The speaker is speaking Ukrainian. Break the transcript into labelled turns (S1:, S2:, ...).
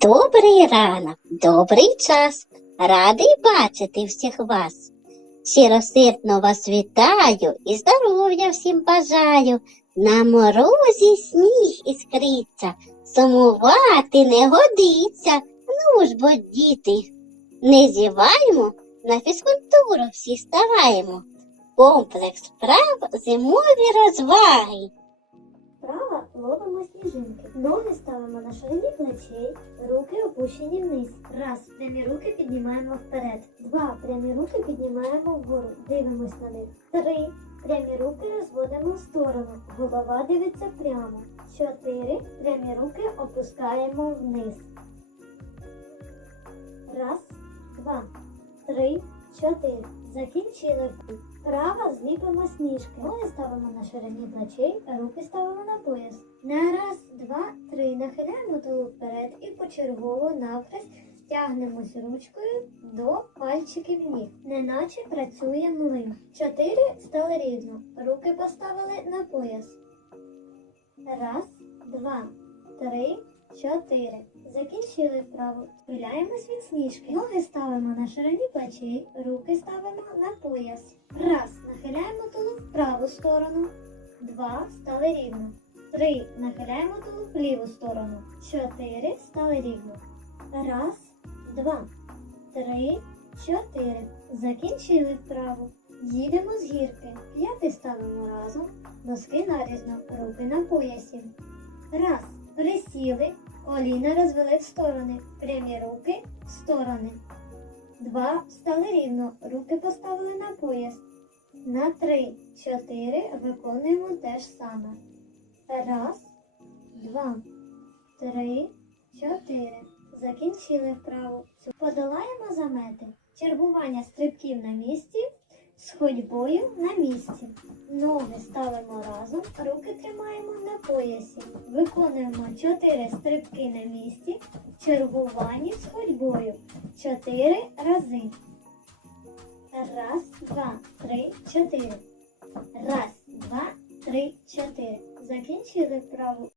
S1: Добрий ранок, добрий час. Радий бачити всіх вас. Щиросердно вас вітаю і здоров'я всім бажаю. На морозі сніг іскриться, сумувати не годиться. Ну ж бо, діти, не зіваємо, на фізкультуру всі ставаємо. Комплекс вправ зимові розваги.
S2: Ловимо сніжинки. Ноги ставимо на ширині плечей, руки опущені вниз. Раз. Прямі руки піднімаємо вперед. Два. Прямі руки піднімаємо вгору. Дивимось на них. Три. Прямі руки розводимо в сторону. Голова дивиться прямо. Чотири. Прямі руки опускаємо вниз. Раз, два, три, чотири. Закінчили. Право зліпимо сніжки. Ноги ставимо на ширині плечей, руки ставимо на пояс. На раз, два, три. Нахиляємо тулуб вперед і почергово навхрест тягнемось ручкою до пальчиків ніг, неначе працює млин. Чотири стали рівно. Руки поставили на пояс. Раз, два, три, чотири. Закінчили вправу. Схиляємось від сніжки. Ноги ставимо на ширині плечей, руки ставимо на пояс. Раз. Нахиляємо тулуб в праву сторону. Два. Стали рівно. Три. Нахиляємо тулуб в ліву сторону. Чотири. Стали рівно. Раз, два, три, чотири. Закінчили вправу. Їдемо з гірки. П'яти ставимо разом. Носки нарізно, руки на поясі. Раз. Присіли. Коліна розвели в сторони. Прямі руки в сторони. Два. Стали рівно. Руки поставили на пояс. На три, чотири виконуємо те ж саме. Раз, два, три, чотири. Закінчили вправу. Подолаємо замети. Чергування стрибків на місці з ходьбою на місці. Ноги ставимо разом, руки тримаємо на поясі. Виконуємо 4 стрибки на місці в з ходьбою. 4 рази. Раз, два, три, чотири. Раз, два, три, чотири. Закінчили вправу.